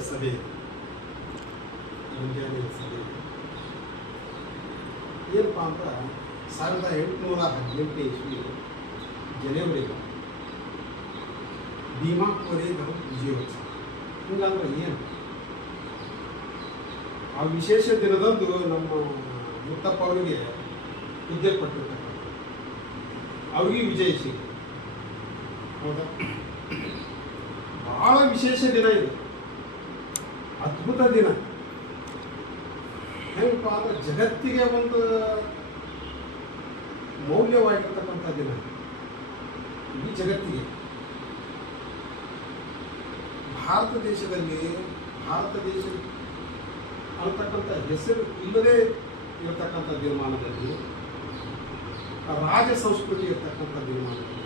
ಸಭೆ. ಮುಂಜಾನೆ ಸಭೆ. ಏನಪ್ಪ ಅಂತ ಸಾವಿರದ ಎಂಟುನೂರ ಹದಿನೆಂಟು ಇಸ್ವಿ ಜನವರಿಗೆ ಭೀಮಾ ಕೋರೆಗಾಂವ್ ವಿಜಯೋತ್ಸವ. ಹಿಂಗಂದ್ರೆ ಏನು? ಆ ವಿಶೇಷ ದಿನದಂದು ನಮ್ಮ ಮುತ್ತಪ್ಪ ಅವರಿಗೆ ಹುದ್ದೆ ಕೊಟ್ಟಿರ್ತಕ್ಕಂಥ ಅವ್ರಿಗೆ ವಿಜಯ ಸಿಗ. ಹೌದಾ? ಬಹಳ ವಿಶೇಷ ದಿನ ಇದು. ಅದ್ಭುತ ದಿನ. ಹೆಂಗಪ್ಪ ಅಂದ್ರೆ ಜಗತ್ತಿಗೆ ಒಂದು ಮೌಲ್ಯವಾಗಿರ್ತಕ್ಕಂಥ ದಿನ. ಇಡೀ ಜಗತ್ತಿಗೆ. ಭಾರತ ದೇಶದಲ್ಲಿ, ಭಾರತ ದೇಶ ಅಂತಕ್ಕಂಥ ಹೆಸರು ಇಲ್ಲದೆ ಇರತಕ್ಕಂಥ ದಿನಮಾನದಲ್ಲಿ, ರಾಜ ಸಂಸ್ಕೃತಿ ಇರ್ತಕ್ಕಂಥ ದಿನಮಾನದಲ್ಲಿ,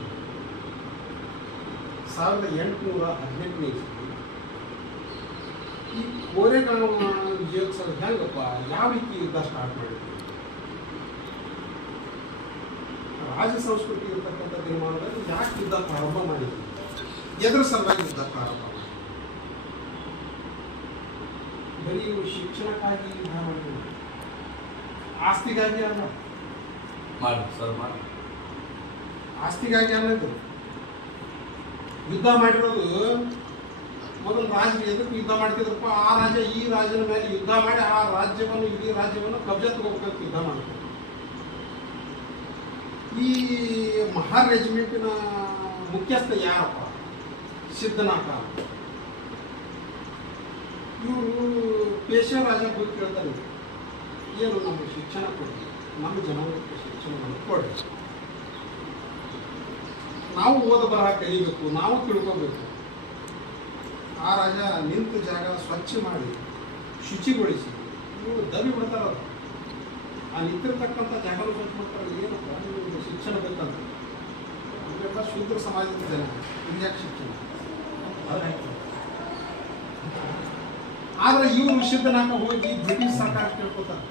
ಸಾವಿರದ ಎಂಟುನೂರ ಹದಿನೆಂಟನೇ ಇಸ್ವಿ ಈ ಕೋರೆಗಾಂವ್ ವಿಜಯೋತ್ಸವ ಹೆಂಗಪ್ಪ? ಯಾವ ರೀತಿ ಯುದ್ಧ ಸ್ಟಾರ್ಟ್ ಮಾಡಿದ್ರು? ರಾಜ ಸಂಸ್ಕೃತಿ ಇರತಕ್ಕಂಥ ನಿರ್ಮಾಣದಲ್ಲಿ ಯಾಕೆ ಯುದ್ಧ ಪ್ರಾರಂಭ ಮಾಡಿದ್ರು? ಎದ್ರ ಸಲುವಾಗಿ ಯುದ್ಧ ಪ್ರಾರಂಭ ಮಾಡಿದ್ರು? ಬರೀ ಶಿಕ್ಷಣಕ್ಕಾಗಿ ಯುದ್ಧ ಮಾಡಿದ್ರು. ಆಸ್ತಿಗಾಗಿ ಅಲ್ಲ. ಮಾಡಿ ಸರ್ ಮಾಡಿ. ಆಸ್ತಿಗಾಗಿ ಅನ್ನೋದು ಯುದ್ಧ ಮಾಡಿರೋದು ಮೊದಲು ರಾಜ ಎದಕ್ಕೆ ಯುದ್ಧ ಮಾಡ್ತಿದ್ರಪ್ಪ, ಆ ರಾಜ ಈ ರಾಜನ ಮೇಲೆ ಯುದ್ಧ ಮಾಡಿ, ಆ ರಾಜ್ಯವನ್ನು, ಇಡೀ ರಾಜ್ಯವನ್ನು ಕಬ್ಜೆ ತಗೋಬೇಕಂತ ಯುದ್ಧ ಮಾಡ್ತಾರೆ ಈ ಮಹಾ ರೆಜಿಮೆಂಟಿನ ಮುಖ್ಯಸ್ಥ ಯಾರಪ್ಪ? ಸಿದ್ಧನಾಥ ಇವರು ಪೇಶ್ವ ರಾಜ ಹೋಗಿ ಕೇಳ್ತಾರೆ. ಏನು ನಮಗೆ ಶಿಕ್ಷಣ ಕೊಡಿ, ನಮ್ಮ ಜನಕ್ಕೆ ಶಿಕ್ಷಣವನ್ನು ಕೊಡಿ. ನಾವು ಓದ ಬರಹ ಕಲಿಬೇಕು, ನಾವು ತಿಳ್ಕೋಬೇಕು. ಆ ರಾಜ ನಿಂತ ಜಾಗ ಸ್ವಚ್ಛ ಮಾಡಿ ಶುಚಿಗೊಳಿಸಿ. ನೀವು ದಬಿ ಬಿಡ್ತಾರ ಆ ನಿಂತಿರ್ತಕ್ಕಂಥ ಜಾಗನೂ ಸ್ವಚ್ಛ ಮಾಡ್ತಾರೆ. ಏನಪ್ಪ? ನೀವು ಶಿಕ್ಷಣ ಬೇಕಂತ ಇವೆಲ್ಲ ಶೂದ್ರ ಸಮಾಜದ ಜನ. ಹಿಂಗ್ಯಾಕೆ ಶಿಕ್ಷಣ. ಆದರೆ ಇವರು ಸಿದ್ಧನಾಕ ಹೋಗಿ ಬ್ರಿಟಿಷ್ ಸರ್ಕಾರ ಕೇಳ್ಕೊತಾರೆ.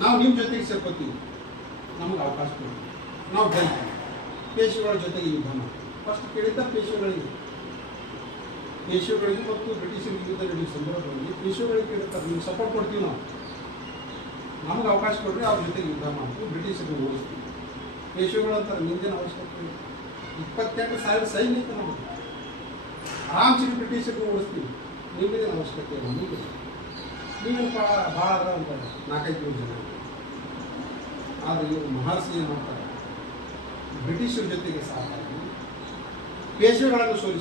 ನಾವು ನಿಮ್ಮ ಜೊತೆಗೆ ಸೇರ್ಕೊತೀವಿ. ನಮ್ಗೆ ಅವಕಾಶ ಕೊಡ್ತೀವಿ ನಾವು ಬೆಳಿತೀವಿ ಪೇಶಿಗಳ ಜೊತೆಗೆ ಯುದ್ಧ ಮಾಡಿ ಫಸ್ಟ್ ಕೇಳಿದ್ದ ಪೇಶುಗಳಿಗೆ. ಪೇಶುಗಳಿಗೆ ಮತ್ತು ಬ್ರಿಟಿಷರಿಗೆ ಯುದ್ಧ ನಡೆಯುವ ಸಂದರ್ಭದಲ್ಲಿ ಪೇಶುಗಳಿಗೆ ಕೇಳ್ತಾರೆ ನೀವು ಸಪೋರ್ಟ್ ಕೊಡ್ತೀವಿ ನಾವು. ನಮಗೆ ಅವಕಾಶ ಕೊಡ್ರಿ, ಅವ್ರ ಜೊತೆಗೆ ಯುದ್ಧ ಮಾಡ್ತೀವಿ, ಬ್ರಿಟಿಷರಿಗೆ ಓಡಿಸ್ತೀವಿ ಪೇಶಿಗಳು ಅಂತಾರೆ ನಿಂದೇನು ಅವಶ್ಯಕತೆ. ಇಪ್ಪತ್ತೆಂಟು ಸಾವಿರ ಸೈನಿಕ ನಮಗೆ ಆರಾಮ್ಸಿಗೆ ಬ್ರಿಟಿಷರಿಗೆ ಓಡಿಸ್ತೀವಿ ನಿಮಗೇನು ಅವಶ್ಯಕತೆ ನಮಗೆ. ನೀವೇನು ಭಾಳ ಭಾಳ ಅದ ಅಂತಾರೆ ನಾಲ್ಕೈದು ಜನ ಆದರೆ ಇವರು ಮಹರ್ಷಿ ಏನು ಮಾಡ್ತಾರೆ ಬ್ರಿಟಿಷರ ಜೊತೆಗೆ ಸಾಕಾಗಿ பேசுகிறாங்க சொல்லி